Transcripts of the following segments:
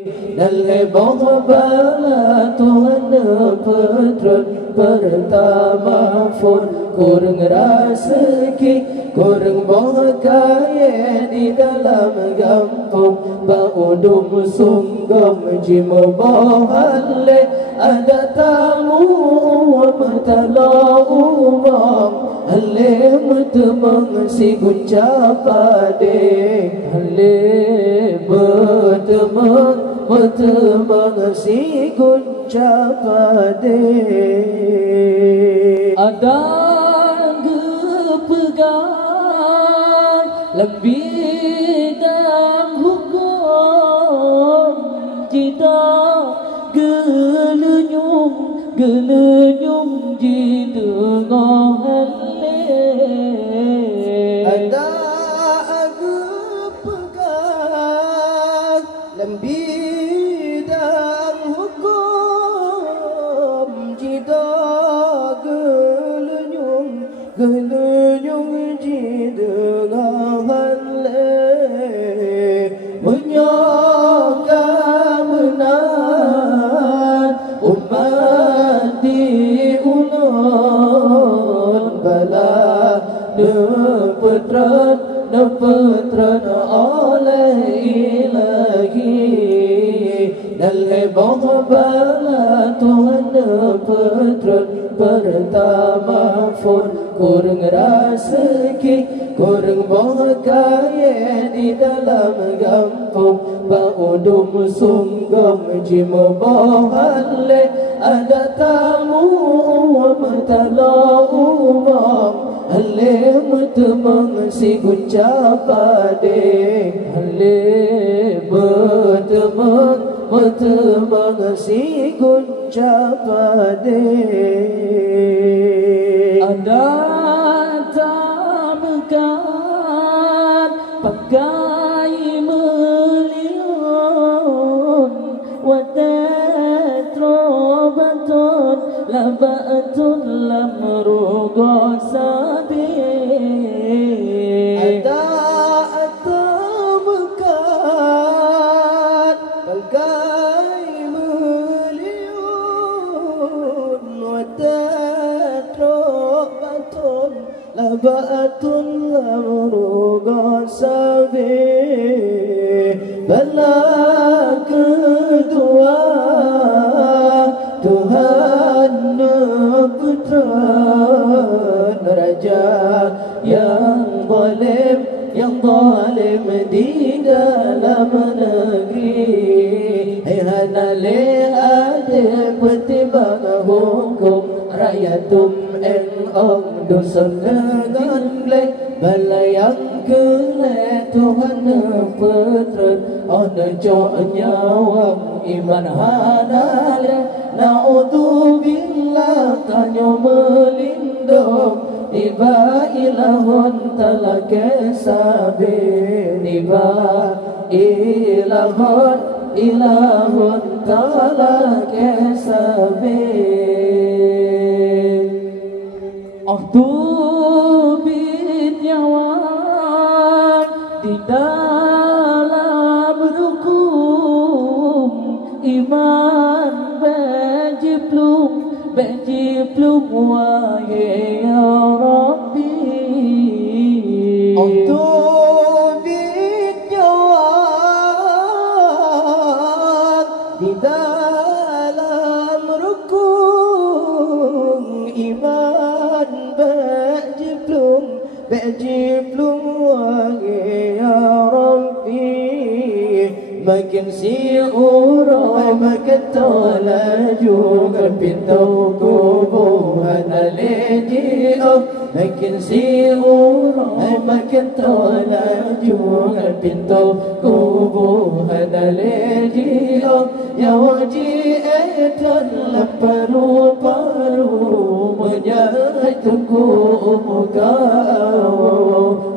Dalam bala Tuhan petron pertama pun kurang rezeki, kurang kaya di dalam kampung. Baudum sunggam jimu bahale ada tamu matala umam hale mutemang si guncapade hale bertemang si guncapade ada gepegang lebih dalam hukum jida gelenyum di tengah hale ada gepegang lebih dalam hukum jida gelenyum di tengah hale menyoga menang umat di ulun bala nepetran oleh ilahi dalam bala Tuhan nepetran pertama pun kurang rezeki, kurang kaya di dalam kampung. Baudum sunggam jimu bahale ada tamu matala umam hale mutemang si guncapade hale bertemang si guncapade ada tamekan pakai meliun watetrobatun labatun lamrugo sabi ada tamekan pakai meliun watetrobatun labatun lamrugo sabi bala kedua Tuhan nepetran raja yang zalim di dalam negeri. Hai hanale ade petimbang hukum rayatum en ong dusun dengan lek balayang kele Tuhan nepetran on jo nyawang iman hanale na'udzubillah tanyo melindung Iba ilahun talake sabi Iba ilahun talake sabi Ahdu binyawan di dalam rukun iman bejiplum wahai ya Rabbi untuk binyawan di dalam rukun iman bejiplum wahai ya Rabbi makin si orang makin tolaju pintu kuburan alejio makin si orang makin tolaju pintu kuburan alejio ya waji etan paru-paru menyatuku muka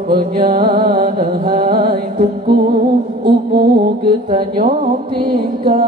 menyahai tungku umu kita nyoping ka